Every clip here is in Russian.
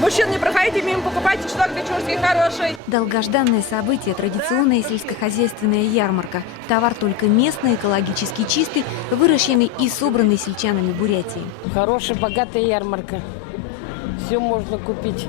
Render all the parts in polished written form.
Мужчин, не проходите мимо, покупайте чеснок бичурский хороший. Долгожданное событие – традиционная сельскохозяйственная ярмарка. Товар только местный, экологически чистый, выращенный и собранный сельчанами Бурятии. Хорошая, богатая ярмарка. Все можно купить.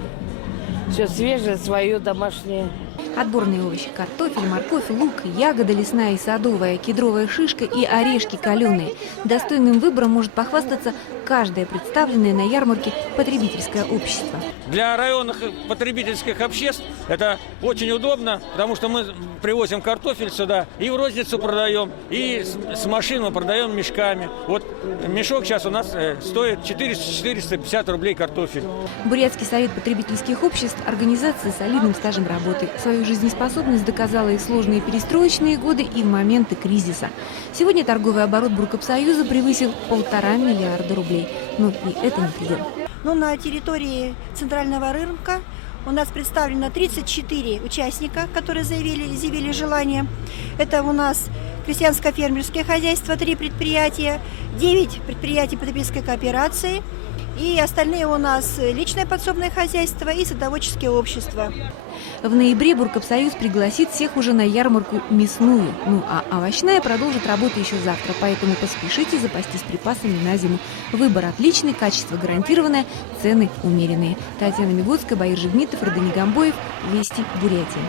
Все свежее, свое, домашнее. Отборные овощи – картофель, морковь, лук, ягода лесная и садовая, кедровая шишка и орешки каленые. Достойным выбором может похвастаться каждое представленное на ярмарке потребительское общество. Для районных потребительских обществ это очень удобно, потому что мы привозим картофель сюда и в розницу продаем, и с машин мы продаем мешками. Вот мешок сейчас у нас стоит 400-450 рублей картофель. Бурятский совет потребительских обществ – организация с солидным стажем работы. Свою жизнеспособность доказала и в сложные перестроечные годы, и в моменты кризиса. Сегодня торговый оборот Буркопсоюза превысил 1,5 миллиарда рублей. Но и это не предел. На территории центрального рынка у нас представлено 34 участника, которые заявили желание. Это у нас крестьянско-фермерские хозяйства, 3 предприятия, 9 предприятий потребительской кооперации и остальные у нас личное подсобное хозяйство и садоводческие общества. В ноябре Буркопсоюз пригласит всех уже на ярмарку мясную. А овощная продолжит работу еще завтра, поэтому поспешите запастись припасами на зиму. Выбор отличный, качество гарантированное, цены умеренные. Татьяна Мигоцкая, Баир Жигнитов, Родиони Гамбоев, Вести, Бурятия.